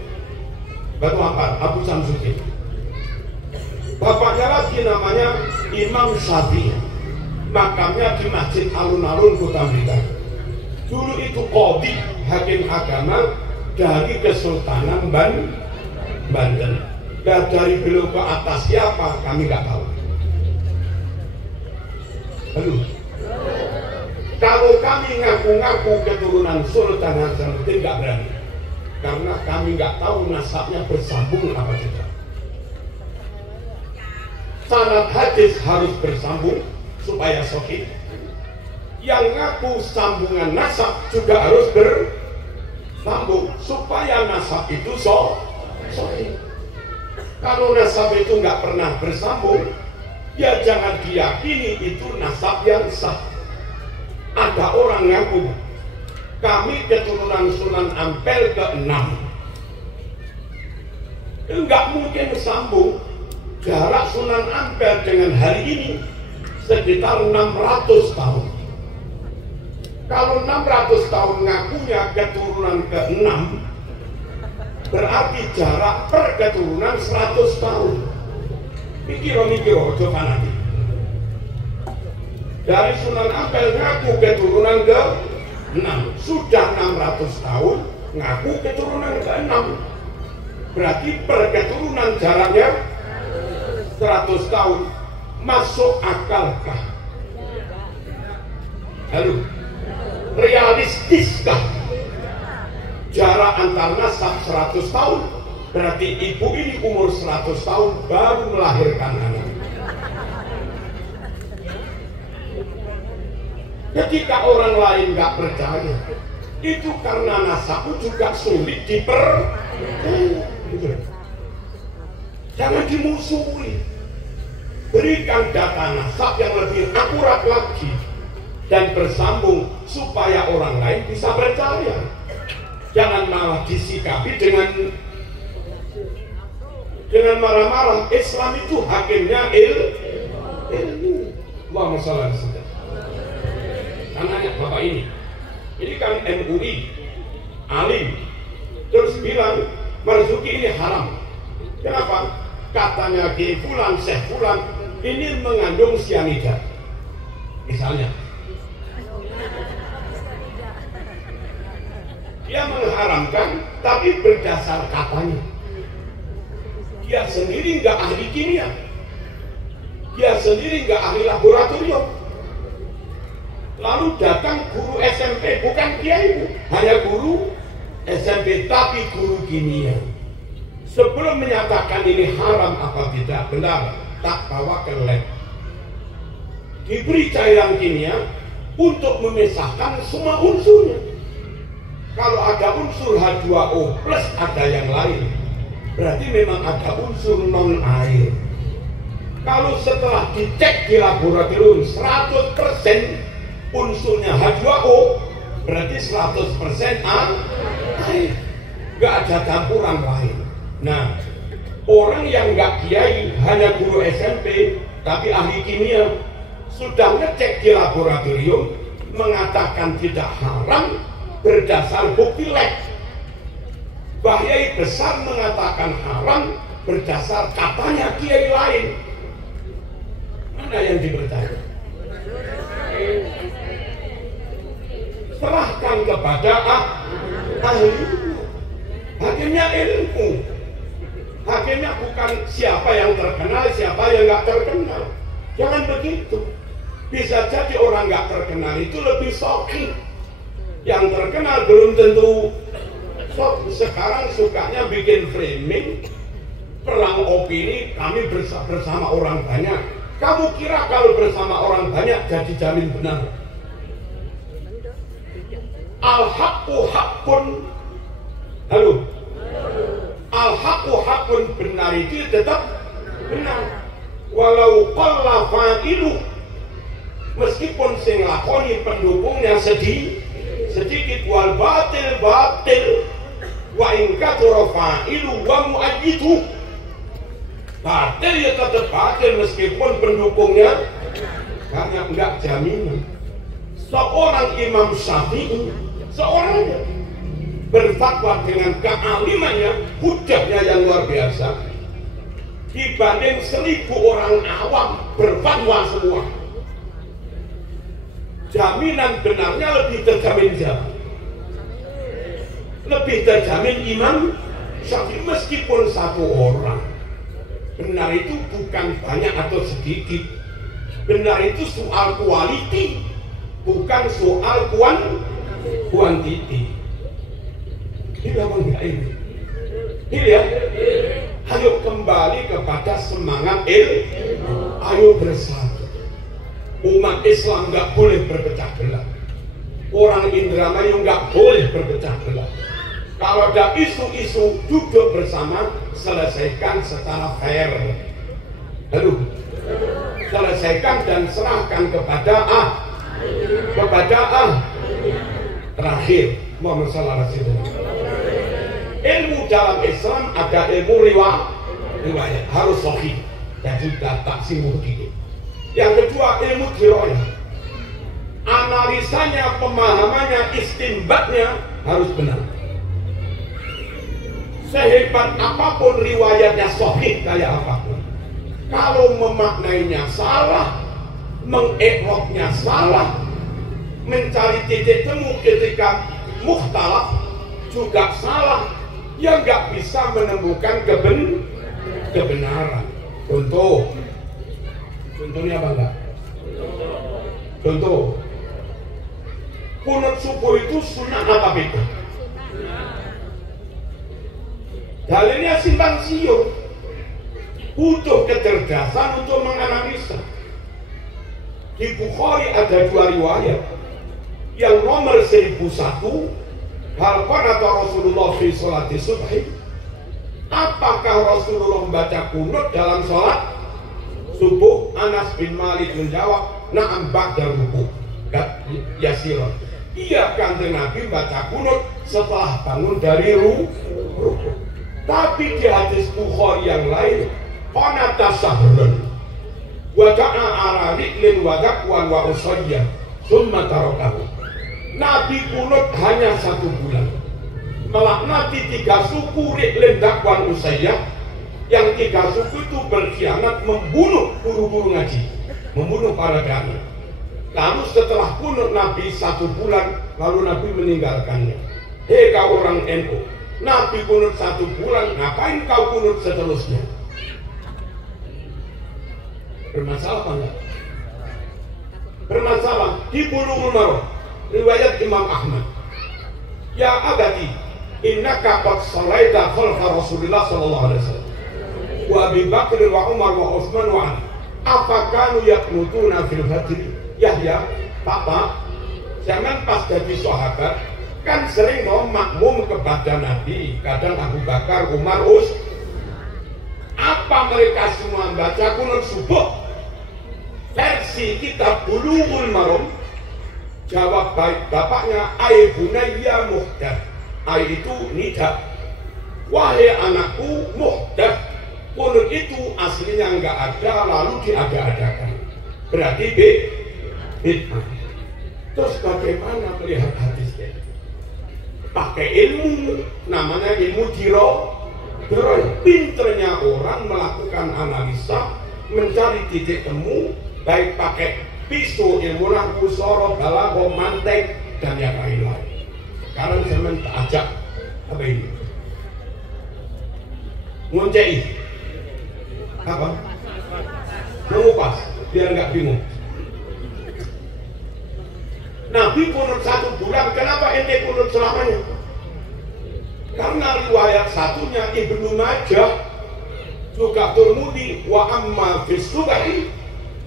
Batu Ampar, Abu Samsuddin. Bapaknya lagi namanya Imam Syafi'i, makamnya di Masjid Alun-Alun Kota Blitar. Dulu itu qadhi, hakim agama dari Kesultanan Banten. Dan dari beliau ke atas siapa kami nggak tahu. Aduh. Kalau kami ngaku-ngaku keturunan Sultan Hasanuddin nggak berani, karena kami nggak tahu nasabnya bersambung apa tidak. Sanad hadis harus bersambung supaya sahih. Yang ngaku sambungan nasab juga harus bersambung supaya nasab itu sahih. Kalau nasab itu nggak pernah bersambung, ya jangan diyakini itu nasab yang sah. Ada orang ngaku, kami keturunan Sunan Ampel ke-6, nggak mungkin sambung. Jarak Sunan Ampel dengan hari ini sekitar 600 tahun. Kalau 600 tahun ngakunya keturunan ke-6, berarti jarak per keturunan 100 tahun. Mikir, coba nanti. Dari Sunan Ampel ngaku keturunan ke-6, sudah 600 tahun ngaku keturunan ke-6. Berarti per keturunan jaraknya 100 tahun. Masuk akalkah? Halo, realistiskah jarak antar nasab 100 tahun? Berarti ibu ini umur 100 tahun baru melahirkan anak. Ketika orang lain nggak percaya, itu karena nasabmu juga sulit dipercaya. Jangan dimusuhi. Berikan data nasab yang lebih akurat lagi dan bersambung supaya orang lain bisa percaya. Jangan malah disikapi dengan marah-marah. Islam itu hakimnya ilmu. Allahumma shalli alaihi wasallam. Saya nanya bapak ini kan MUI, alim, terus bilang Marzuki ini haram. Kenapa? Katanya Ki Fulan, Syekh Fulan ini mengandung cyanida. Misalnya, dia mengharamkan, tapi berdasar katanya. Dia sendiri nggak ahli kimia, dia sendiri nggak ahli laboratorium. Lalu datang guru SMP, bukan kiai, hanya guru SMP, tapi guru kimia. Sebelum menyatakan ini haram apa tidak, benar, tak bawa ke lab. Diberi cairan kimia untuk memisahkan semua unsurnya. Kalau ada unsur H2O plus ada yang lain, berarti memang ada unsur non air. Kalau setelah dicek di laboratorium 100% unsurnya H2O, berarti 100% air, nggak ada campuran lain. Nah, orang yang nggak kiai, hanya guru SMP tapi ahli kimia, sudah ngecek di laboratorium, mengatakan tidak haram berdasar bukti lab. Bahaya besar mengatakan haram berdasar katanya kiai lain. Mana yang dipercaya? Serahkan kepada ahli. Hakimnya ilmu. Hakimnya bukan siapa yang terkenal, siapa yang nggak terkenal. Jangan begitu. Bisa jadi orang nggak terkenal itu lebih soki. Yang terkenal belum tentu sok. Sekarang sukanya bikin framing, perang opini, kami bersama orang banyak. Kamu kira kalau bersama orang banyak jadi jamin benar? Al-haqqu haqqun. Halo. Al-haqqu haqqun, benar itu tetap benar. Walau qalla fa'ilu, meskipun sing lakoni pendukungnya sedikit, wal batil batil, wa in kathura fa'ilu wa mu'ayyidu. Batil ya tetap batil meskipun pendukungnya banyak, enggak jaminan. Seorang Imam Syafi'i, seorang berfatwa dengan kealimannya, hujahnya yang luar biasa, dibanding 1000 orang awam berfatwa semua. Jaminan benarnya lebih terjamin siapa? Lebih terjamin Imam Syafi'i, meskipun satu orang. Benar itu bukan banyak atau sedikit. Benar itu soal quality, bukan soal quantity. Ini memang enggak ini. Ini ya. Ayo kembali kepada semangat ayo bersatu. Umat Islam nggak boleh berpecah belah. Orang Indramayu nggak boleh berpecah belah. Kalau ada isu-isu, duduk bersama, selesaikan secara fair. Lalu selesaikan dan serahkan kepada terakhir. Muhammad sallallahu alaihi wasallam. Ilmu dalam Islam ada ilmu riwayat, harus sahih. Jadi tak simu begitu. Yang kedua ilmu diroyah, analisanya, pemahamannya, istinbatnya harus benar. Sehebat apapun riwayatnya, sahih kayak apapun, kalau memaknainya salah, mengekroknya salah, mencari titik temu ketika mukhtalaf juga salah, yang nggak bisa menemukan kebenaran. Contohnya apa enggak? Contoh, kunut subuh itu sunnah apa beda? Dalilnya simpang siur, butuh kecerdasan untuk menganalisa. Di Bukhari ada 2 riwayat. Yang nomor 1001, hal qanata Rasulullah fi sholati subhi, apakah Rasulullah membaca kunut dalam sholat subuh? Anas bin Malik menjawab, na'am ba'da ruku yasiron. Iya, kanjeng Nabi baca kunut setelah bangun dari ruku. Tapi di hadis Bukhari yang lain, qanata sahrun wa da'a ala ri'lin wa dakwan wa usayyah summa tarakahu. Nabi kunut hanya 1 bulan, melaknati 3 suku Lendak wan Usayyah. Yang 3 suku itu berkhianat, membunuh guru-guru ngaji, membunuh para dai. Lalu setelah kunut Nabi 1 bulan, lalu Nabi meninggalkannya. Hei kau orang NU, Nabi kunut 1 bulan, ngapain kau kunut seterusnya? Bermasalah apa enggak? Bermasalah. Di Bulughul Maram, riwayat Imam Ahmad. Ya abadi, innaka qad shalaita khalfa Rasulillah sallallahu alaihi wasallam wa Abi Bakr wa Umar wa Utsman wa Ali. Apa kanu yaqnutuna fil fajr? Yahya, Papa, zaman pas jadi sahabat kan sering makmum kepada Nabi, kadang Abu Bakar, Umar, apa mereka semua baca kunut subuh? Versi kitab Bulughul Maram, jawab baik bapaknya, ay bunayya muhdath. Ay itu nida, wahai anakku, muhdath. Kunut itu aslinya enggak ada, lalu diada-adakan, berarti bid'ah. Terus bagaimana melihat hadisnya? Pakai ilmu, namanya ilmu diro. Pinternya orang melakukan analisa, mencari titik temu, baik pakai pisau, ilmu nahwu, sorot, balaghah, mantek, dan yang lain-lain. Sekarang zaman tak ajak apa ini? Ngoncei apa? Mengupas, biar nggak bingung. Nabi kunut 1 bulan, kenapa ente kunut selamanya? Karena riwayat satunya Ibnu Majah, juga Tirmidzi, wa amma fis subhi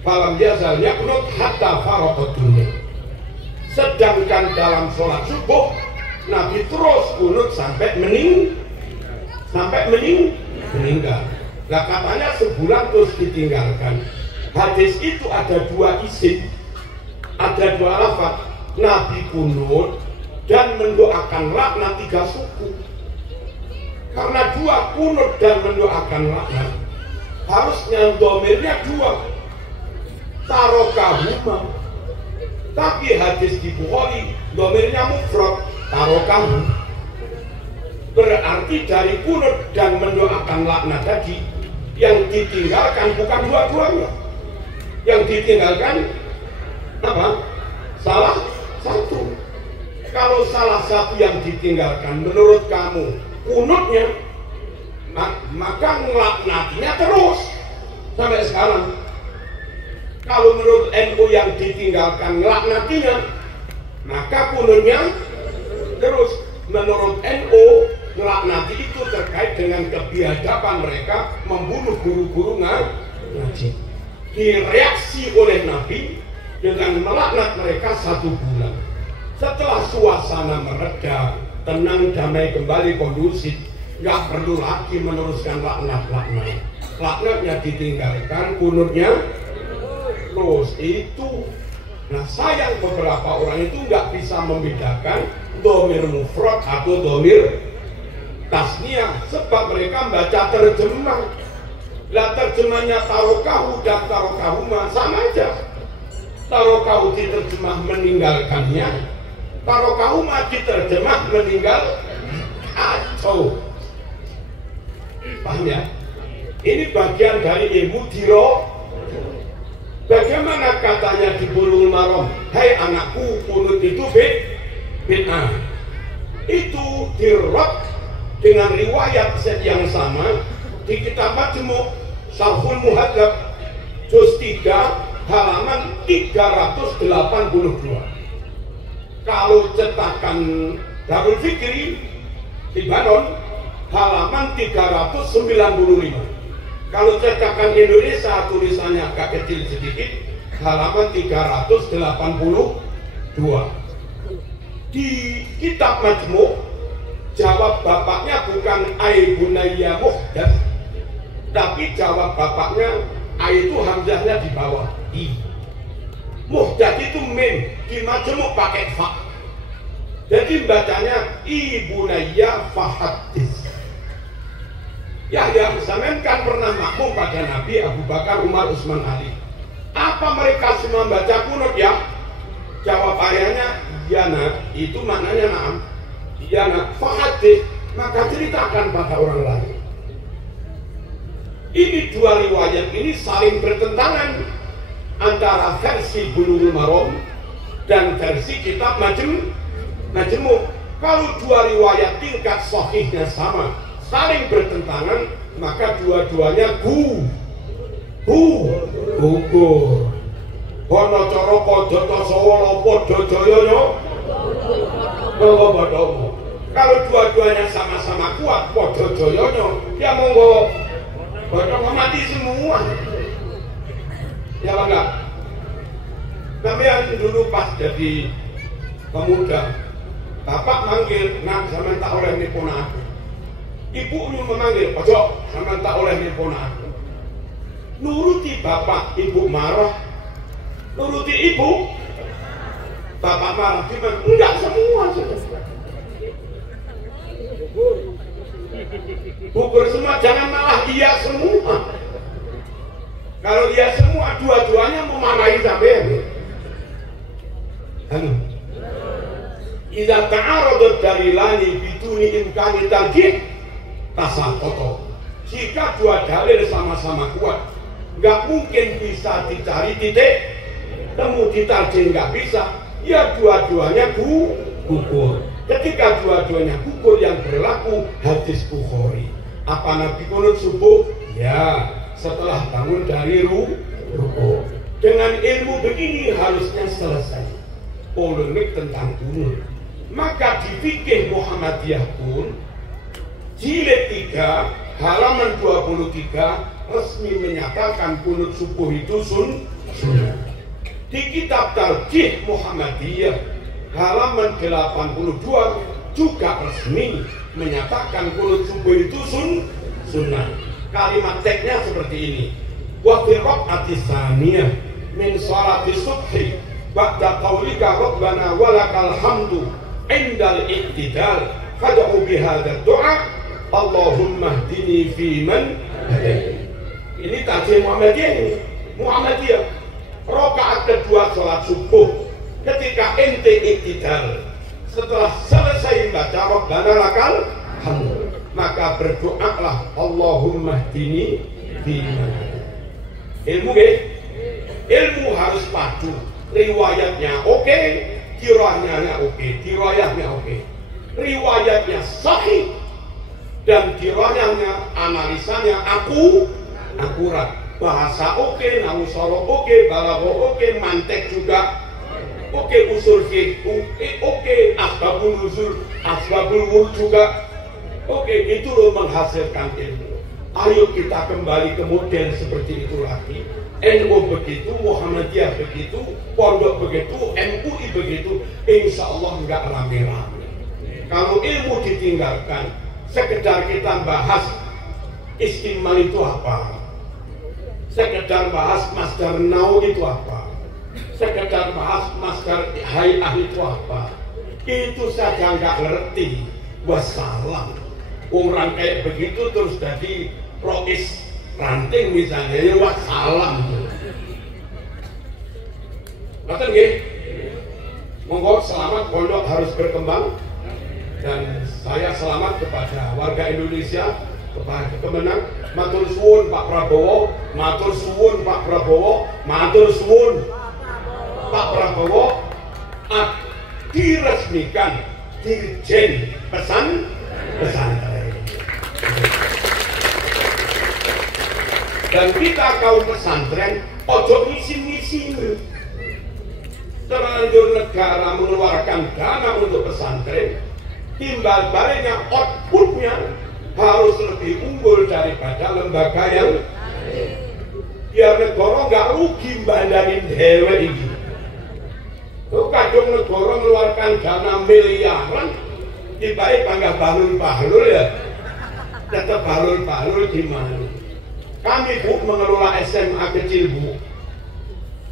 falam yazal yaqnut hatta faraqat dunya. Sedangkan dalam sholat subuh Nabi terus kunut sampai meninggal. Nah katanya sebulan terus ditinggalkan. Hadis itu ada 2 isim, ada 2 lafaz. Nabi kunut dan mendoakan laknat 3 suku. Karena 2 kunut dan mendoakan laknat, harusnya domirnya 2, tarokahuma. Tapi hadis di Bukhari domirnya mufrad, tarokahu. Berarti dari kunut dan mendoakan laknat tadi, yang ditinggalkan bukan dua-duanya. Yang ditinggalkan apa? Salah satu. Kalau salah satu yang ditinggalkan menurut kamu kunutnya, maka ngelaknatinya terus sampai sekarang. Kalau menurut NU yang ditinggalkan ngelaknatinya, maka kunutnya terus. Menurut NU, ngelaknati itu terkait dengan kebiadaban mereka membunuh guru-guru ngaji. Direaksi oleh Nabi dengan melaknat mereka 1 bulan. Setelah suasana mereda, tenang, damai, kembali kondusif, nggak perlu lagi meneruskan laknat-laknat. Laknatnya ditinggalkan, kunutnya terus itu. Nah sayang beberapa orang itu nggak bisa membedakan domir mufrad atau domir tasniah, sebab mereka baca terjemah. Lah terjemahnya tarokahu dan tarokahuma sama aja. Tarokahu diterjemah meninggalkannya, tarokahuma diterjemah meninggal. Kacau. Paham ya? Ini bagian dari ilmu diro. Bagaimana katanya di Bulughul Maram, hai anakku, kunut itu bid'ah. Itu dirot dengan riwayat yang sama di kitab Majmu' Syarhul Muhadzab juz 3 halaman 382. Kalau cetakan Darul Fikri Libanon halaman 395. Kalau cetakan Indonesia tulisannya agak kecil sedikit, halaman 382. Di kitab Majmu' jawab bapaknya bukan ay bunayya muhdath, tapi jawab bapaknya ay itu hamzahnya di bawah i. Muhdath itu mim, di Majmu' pakai fa. Jadi bacanya i bunayya fahaddits. Ya, sampean kan pernah makmum pada Nabi, Abu Bakar, Umar, Utsman, Ali. Apa mereka semua baca kunut ya? Jawabannya iya nak, itu maknanya naam. Iya nak, fahadith, maka ceritakan pada orang lain. Ini dua riwayat ini saling bertentangan antara versi Bulughul Maram dan versi kitab Majmu'. Kalau dua riwayat tingkat sahihnya sama, saling bertentangan, maka dua-duanya gugur. Ana cara padha tasawa padha jayanya. Kalau dua-duanya sama-sama kuat, padha jayanya, ya monggo padha mati semua. Ya enggak? Tapi yang dulu pas jadi pemuda, bapak manggil, nak sampean tak oleh nipu aku. Ibu memanggil, ojo sampean tak oleh nipu aku. Nuruti bapak, ibu marah. Nuruti ibu, bapak marah. Gimana? Enggak semua. Gugur semua, jangan malah iya semua. Kalau iya semua, dua-duanya memarahi sampean. Halo. Idza ta'aradat dalilani biduni imkani tarjih tasaqata. Jika dua dalil sama-sama kuat, nggak mungkin bisa dicari titik temu, ditarjih nggak bisa, ya dua-duanya gugur. Ketika dua-duanya gugur, yang berlaku hadis Bukhari. Apa Nabi kunut subuh? Ya, setelah bangun dari ruku. Dengan ilmu begini harusnya selesai polemik tentang kunut. Maka di fikih Muhammadiyah pun jilid 3 halaman 23 resmi menyatakan kunut subuh itu sunnah. Di kitab Tarjih Muhammadiyah halaman 82 juga resmi menyatakan kunut subuh itu sunnah. Kalimat teksnya seperti ini. Wa fi raq'ati tsaniyah min sholati subhi ba'da qaulika rabbana walakal hamdu indal iktidal fad'u bihadza du'a Allahumma hdini fi man hadait. Ini Tarjih Muhammadiyah. Rakaat kedua sholat subuh, ketika ente iktidal, setelah selesai baca Rabbana lakal hamd, maka berdoalah Allahumma hdini fi man hadait. Ilmu harus padu. Riwayatnya oke, kirahnya oke, dirayahnya oke. Riwayatnya sahih dan kirahnya, analisanya akurat. Bahasa oke, nahu soro oke, balaghah oke, mantek juga oke, usul fiqh oke, asbabul nuzul, asbabul wurud juga oke. Itu loh menghasilkan ilmu. Ayo kita kembali ke model seperti itu lagi. NU begitu, Muhammadiyah begitu, pondok begitu, MUI begitu. Insya Allah nggak rame-rame. Kalau ilmu ditinggalkan, sekedar kita bahas istimal itu apa, sekedar bahas masdar nau itu apa, sekedar bahas masdar hay'ah itu apa, itu saja nggak ngerti. Wassalam. Orang kayak begitu terus jadi rois ranting misalnya, ya wassalam. Ngerti nggih? Monggo, selamat, pondok harus berkembang, dan saya selamat kepada warga Indonesia, kepada kemenang. Matur suwun Pak Prabowo, matur suwun Pak Prabowo, matur suwun Pak Prabowo. Diresmikan Dirjen Pesantren. Dan kita kaum pesantren ojo misin-misin. Terlanjur negara mengeluarkan dana untuk pesantren, timbal baliknya outputnya harus lebih unggul daripada lembaga yang biar negara nggak rugi bandarin dewe ini. Tuh kadung negara mengeluarkan dana miliaran, tiba-tiba panggah bahlul ya, tetap bahlul gimana? Kami Bu mengelola SMA kecil Bu,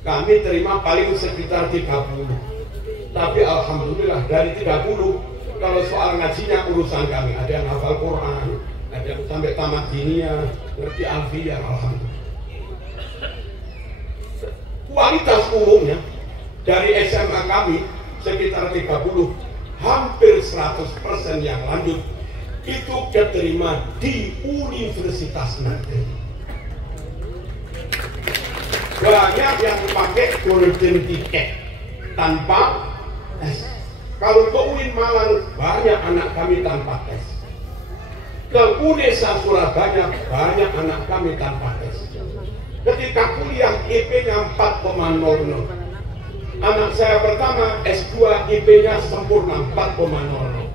kami terima paling sekitar 30. Tapi alhamdulillah dari 30, kalau soal ngajinya urusan kami. Ada yang hafal Quran, ada yang sampai tamat dinia, ngerti alfiyah, alhamdulillah. Kualitas umumnya Dari SMA kami sekitar 30, hampir 100% yang lanjut itu keterima di universitas negeri. Banyak yang pakai golden ticket tanpa tes. Kalau ke UIN Malang banyak anak kami tanpa tes. Ke UNESA Surabaya banyak anak kami tanpa tes. Ketika kuliah IP-nya 4,00. Anak saya pertama S2 IP-nya sempurna 4,00.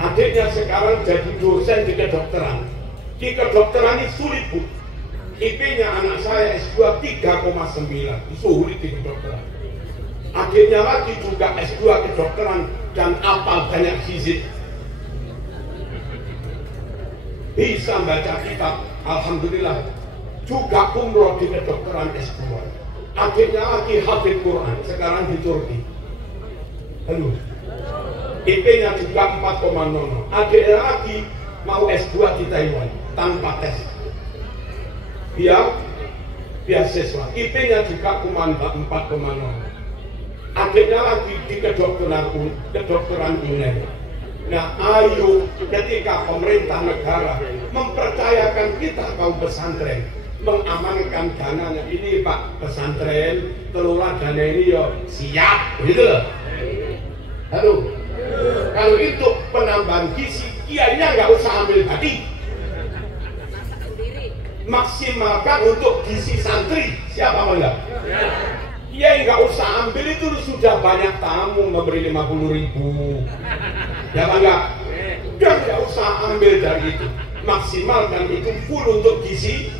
Adiknya sekarang jadi dosen di kedokteran. Di kedokteran ini sulit, Bu. IP-nya anak saya S2 3,9. Sulit di kedokteran. Adiknya lagi juga S2 kedokteran dan apal banyak fizik. Bisa baca kitab, alhamdulillah. Juga umroh di kedokteran S2. Adiknya lagi hafid Quran, sekarang di Turki. Halo. IP-nya juga 4,00. Adiknya lagi mau S2 di Taiwan tanpa tes. Dia beasiswa. IP-nya juga cuma 4,00. Adiknya lagi di kedokteran UNER. Nah, ayo ketika pemerintah negara mempercayakan kita kaum pesantren mengamankan dananya, ini Pak pesantren kelola dana ini ya siap, gitu loh. Halo. Kalau itu penambahan gizi, kiainya nggak usah ambil tadi. Maksimalkan untuk gizi santri, siapa enggak? Kiai nggak usah ambil, itu sudah banyak tamu memberi 50.000. Ya Pak enggak? Dan nggak usah ambil dari itu. Maksimalkan itu full untuk gizi.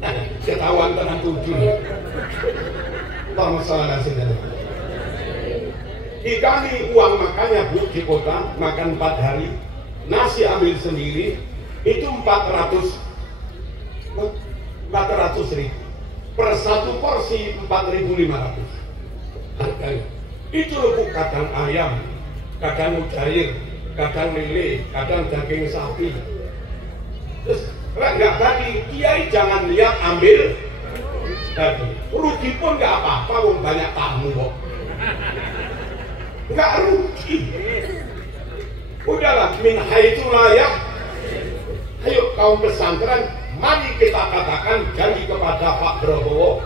Nah, ketahuan tenang tujuh. Tolong salah saudara. Di kami uang makannya Bu di kota makan 4 hari, nasi ambil sendiri itu 400.000 per satu porsi 4.500 harganya. Itu loh Bu, kadang ayam, kadang mujair, kadang lele, kadang daging sapi. Terus nggak tadi kiai jangan lihat ambil tadi, rugi pun nggak apa-apa, wong banyak tamu kok. Nggak rugi. Udahlah, min haitsu layak. Ayo kaum pesantren, mari kita katakan janji kepada Pak Prabowo,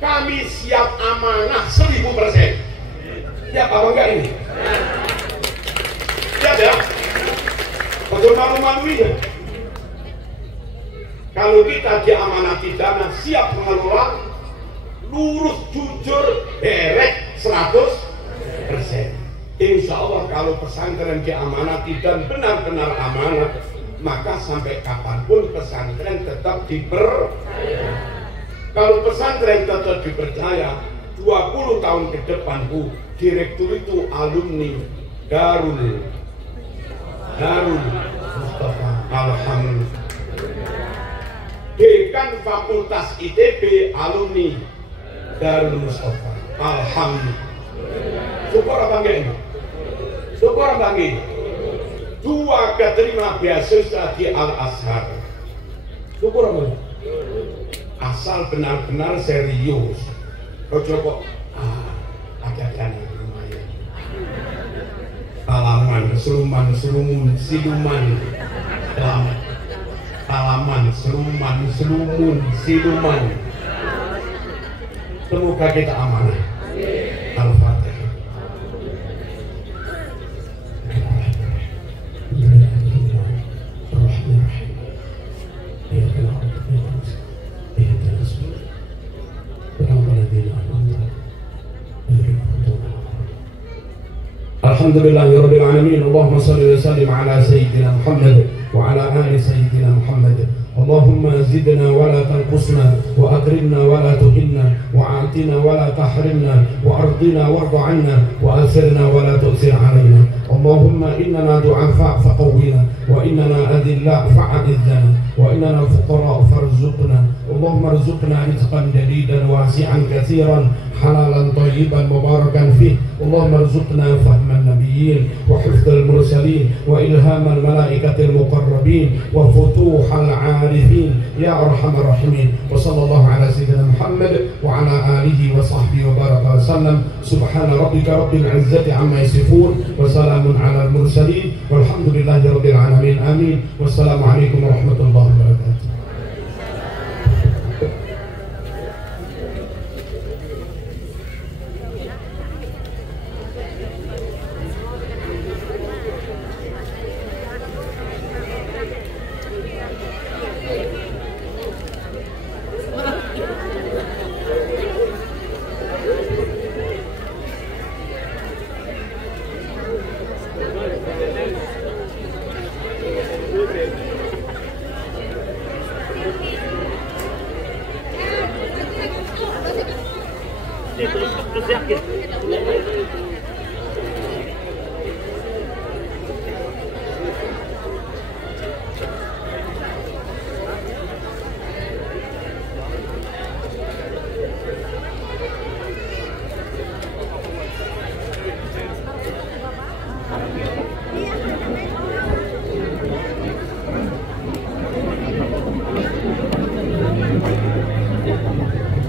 kami siap amanah 1000%. Ya apa enggak ini? Ya ya. Betul malu-maluin. Kalau kita diamanati dana, siap mengelola, lurus, jujur, derek 100%. Insya Allah kalau pesantren diamanati dan benar-benar amanah, maka sampai kapanpun pesantren tetap dipercaya. Kalau pesantren tetap dipercaya, 20 tahun ke depan Bu, direktur itu alumni Darul Mustafa, alhamdulillah. Dekan Fakultas ITB alumni Darul Mustafa, alhamdulillah. Syukur apa enggak ini? Syukur apa enggak? 2 keterima beasiswa di Al-Azhar. Syukur apa? Asal benar-benar serius. Ojo kok ada dana lumayan. Talaman, seluman, siluman. Talaman, seluman, siluman. Semoga kita amanah. Al-Fatihah. Alhamdulillahirabbil alamin. Allahumma shalli wa sallim ala sayyidina Muhammad wa ala ali sayyidina Muhammad. Allahumma zidna wa la tanqusna wa akrimna wa la tuhinna wa a'tina wa la tahrimna wa ardina warda 'anna wa asirna wa la tu'sir 'alaina. Allahumma innana du'afa faqawwina wa innana adilla fa'a'idzana wa innana fuqara farzuqna wa اللهم ارزقنا رزقا جديدا واسعا كثيرا حلالا طيبا مباركا فيه. اللهم ارزقنا فهم النبيين وحفظ المرسلين وإلهام الملائكة المقربين وفتوح العارفين يا أرحم الراحمين. وصلى الله على سيدنا محمد وعلى آله وصحبه وبارك وسلم. سبحان ربك رب العزة عما يصفون وسلام على المرسلين والحمد لله رب العالمين. آمين. والسلام عليكم ورحمة الله وبركاته.